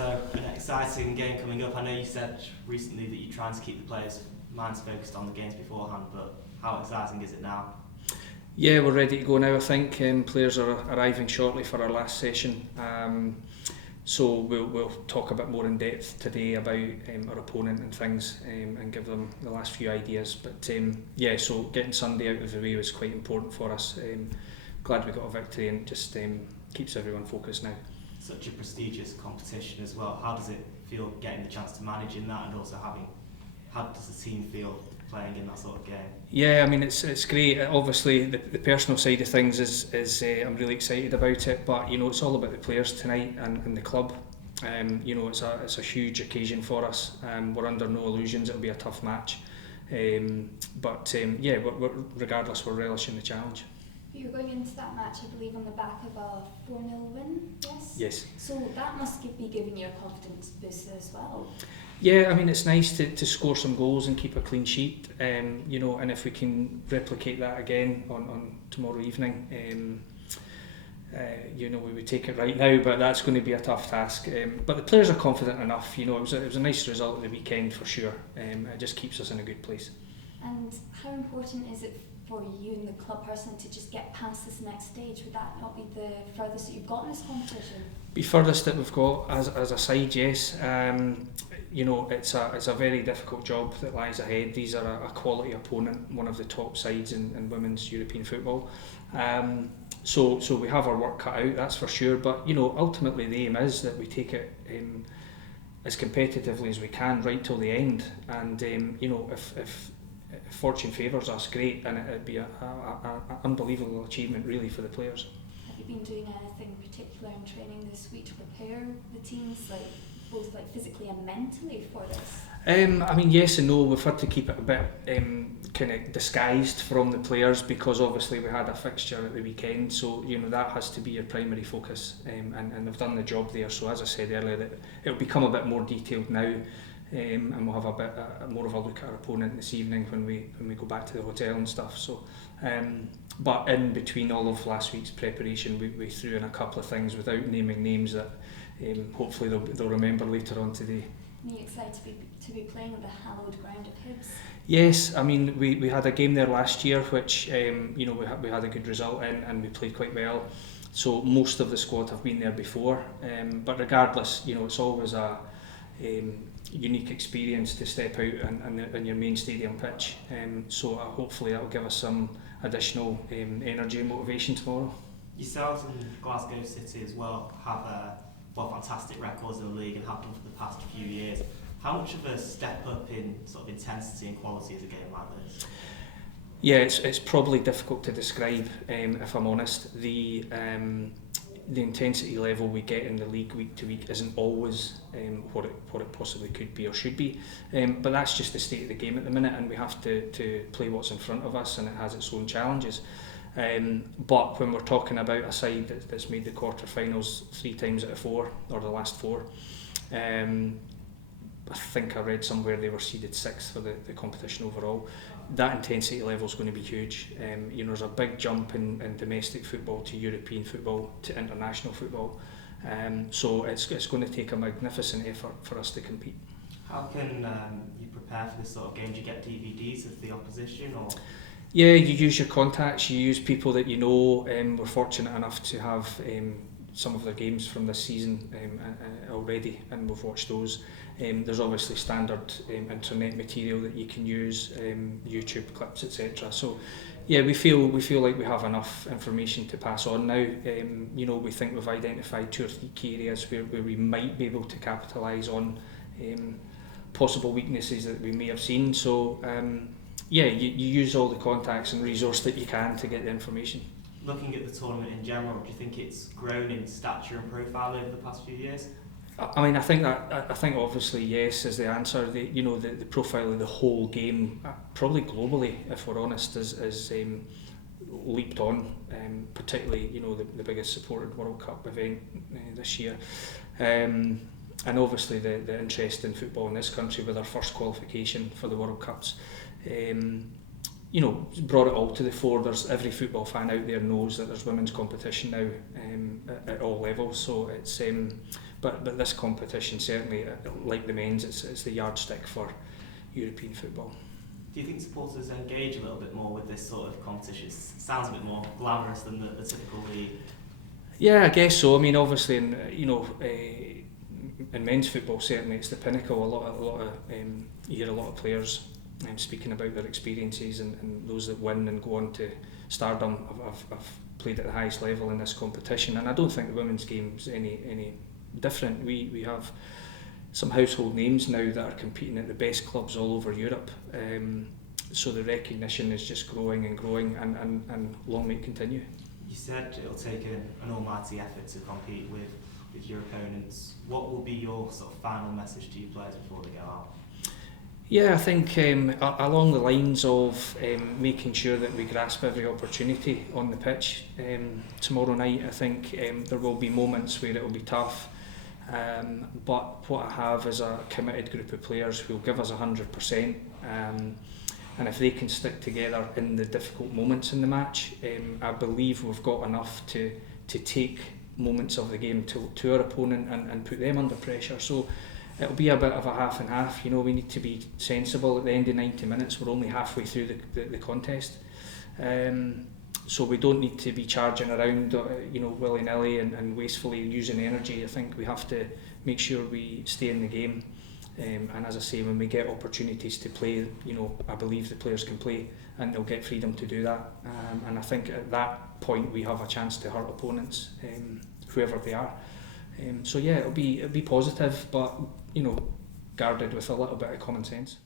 So, an exciting game coming up. I know you said recently that you're trying to keep the players' minds focused on the games beforehand, but how exciting is it now? Yeah, we're ready to go now. I think players are arriving shortly for our last session. So we'll talk a bit more in depth today about our opponent and things, and give them the last few ideas. But yeah, so getting Sunday out of the way was quite important for us. Glad we got a victory, and it just keeps everyone focused now. Such a prestigious competition as well. How does it feel getting the chance to manage in that, and also how does the team feel playing in that sort of game? Yeah, I mean it's great. Obviously, the personal side of things is I'm really excited about it. But it's all about the players tonight and the club. It's a huge occasion for us. We're under no illusions it'll be a tough match. But regardless, we're relishing the challenge. You're going into that match, I believe, on the back of a 4-0 win, yes? Yes. So that must be giving you a confidence boost as well. Yeah, I mean it's nice to score some goals and keep a clean sheet, and if we can replicate that again on tomorrow evening, we would take it right now, but that's going to be a tough task. But the players are confident enough. It was a nice result at the weekend for sure. It just keeps us in a good place. And how important is it for you and the club personally to just get past this next stage? Would that not be the furthest that you've got in this competition? Be furthest that we've got as a side, yes. It's a very difficult job that lies ahead. These are a quality opponent, one of the top sides in women's European football. So we have our work cut out, that's for sure. But ultimately the aim is that we take it as competitively as we can right till the end. And if fortune favours us, great, and it'd be an unbelievable achievement really for the players. Have you been doing anything particular in training this week to prepare the teams, both physically and mentally for this? I mean, yes and no. We've had to keep it a bit kind of disguised from the players, because obviously we had a fixture at the weekend, so that has to be your primary focus, and they've done the job there. So as I said earlier, it'll become a bit more detailed now. And we'll have a bit more of a look at our opponent this evening when we go back to the hotel and stuff. So, but in between all of last week's preparation, we threw in a couple of things without naming names that hopefully they'll remember later on today. Are you excited to be playing at the hallowed ground at Hibs? Yes, I mean we had a game there last year which we had a good result in, and we played quite well. So most of the squad have been there before, but regardless, it's always a unique experience to step out on your main stadium pitch. So hopefully that will give us some additional energy and motivation tomorrow. Yourselves and Glasgow City as well have fantastic records in the league and have done for the past few years. How much of a step up in sort of intensity and quality is a game like this? Yeah, it's probably difficult to describe, if I'm honest. The intensity level we get in the league week to week isn't always what it possibly could be or should be, but that's just the state of the game at the minute, and we have to play what's in front of us, and it has its own challenges. But when we're talking about a side that's made the quarter-finals 3 times out of 4, or the last 4, I think I read somewhere they were seeded 6th for the competition overall. That intensity level is going to be huge. There's a big jump in domestic football to European football to international football. So it's going to take a magnificent effort for us to compete. How can you prepare for this sort of game? Do you get DVDs of the opposition, or? Yeah, you use your contacts, you use people that you know. We're fortunate enough to have some of the games from this season already, and we've watched those. There's obviously standard internet material that you can use, YouTube clips, etc. So yeah, we feel like we have enough information to pass on now. We think we've identified 2 or 3 key areas where we might be able to capitalise on possible weaknesses that we may have seen. So you use all the contacts and resource that you can to get the information. Looking at the tournament in general, do you think it's grown in stature and profile over the past few years? I mean, I think obviously yes is the answer. The profile of the whole game, probably globally, if we're honest, is leaped on. Particularly, the biggest supported World Cup event this year, and obviously the interest in football in this country with our first qualification for the World Cups. you know, brought it all to the fore. There's every football fan out there knows that there's women's competition now at all levels. So it's but this competition certainly, like the men's, it's the yardstick for European football. Do you think supporters engage a little bit more with this sort of competition? It sounds a bit more glamorous than the typical league. Yeah, I guess so. I mean, obviously, in men's football, certainly it's the pinnacle. A lot of you hear a lot of players speaking about their experiences, and those that win and go on to stardom have played at the highest level in this competition. And I don't think the women's game's any different. We have some household names now that are competing at the best clubs all over Europe. So the recognition is just growing and growing, and long may it continue. You said it'll take an almighty effort to compete with your opponents. What will be your sort of final message to your players before they go out? Yeah, I think along the lines of making sure that we grasp every opportunity on the pitch. Tomorrow night, I think there will be moments where it will be tough, but what I have is a committed group of players who will give us 100%, and if they can stick together in the difficult moments in the match, I believe we've got enough to take moments of the game to our opponent and put them under pressure. So it'll be a bit of a half and half. You know, we need to be sensible at the end of 90 minutes. We're only halfway through the contest, so we don't need to be charging around, willy-nilly and wastefully using energy. I think we have to make sure we stay in the game, and as I say, when we get opportunities to play, I believe the players can play and they'll get freedom to do that, and I think at that point we have a chance to hurt opponents, whoever they are. So yeah, it'll be positive, but guarded with a little bit of common sense.